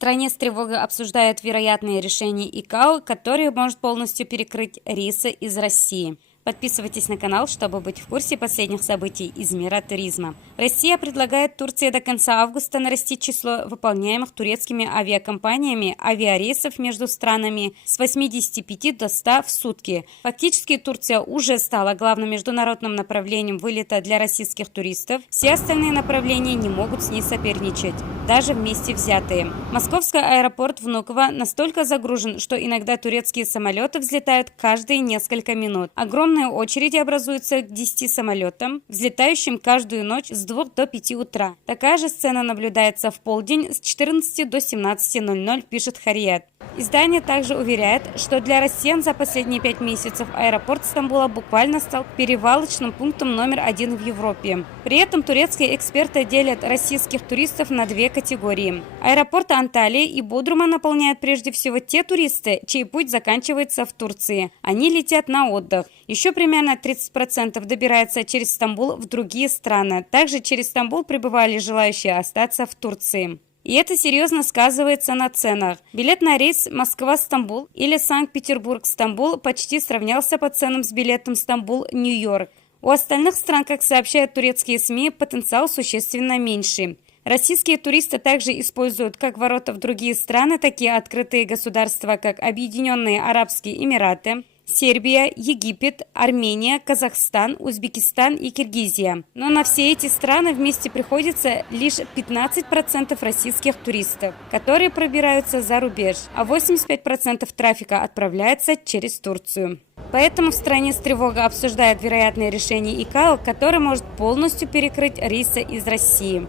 стране с тревогой обсуждают вероятные решения ИКАО, которые может полностью перекрыть рейсы из России. Подписывайтесь на канал, чтобы быть в курсе последних событий из мира туризма. Россия предлагает Турции до конца августа нарастить число выполняемых турецкими авиакомпаниями авиарейсов между странами с 85 до 100 в сутки. Фактически Турция уже стала главным международным направлением вылета для российских туристов. Все остальные направления не могут с ней соперничать, даже вместе взятые. Московский аэропорт Внуково настолько загружен, что иногда турецкие самолеты взлетают каждые несколько минут. Огромные очереди образуются к 10 самолетам, взлетающим каждую ночь с 2 до 5 утра. Такая же сцена наблюдается в полдень с 14 до 17:00, пишет Харият. Издание также уверяет, что для россиян за последние 5 месяцев аэропорт Стамбула буквально стал перевалочным пунктом номер 1 в Европе. При этом турецкие эксперты делят российских туристов на две категории. Аэропорты Анталии и Бодрума наполняют прежде всего те туристы, чей путь заканчивается в Турции. Они летят на отдых. Еще примерно 30% добирается через Стамбул в другие страны. Также через Стамбул прибывали желающие остаться в Турции. И это серьезно сказывается на ценах. Билет на рейс Москва-Стамбул или Санкт-Петербург-Стамбул почти сравнялся по ценам с билетом Стамбул-Нью-Йорк. У остальных стран, как сообщают турецкие СМИ, потенциал существенно меньше. Российские туристы также используют как ворота в другие страны такие открытые государства, как Объединенные Арабские Эмираты, Сербия, Египет, Армения, Казахстан, Узбекистан и Киргизия. Но на все эти страны вместе приходится лишь 15% российских туристов, которые пробираются за рубеж, а 85% трафика отправляется через Турцию. Поэтому в стране с тревогой обсуждают вероятные решения ИКАО, которое может полностью перекрыть рейсы из России.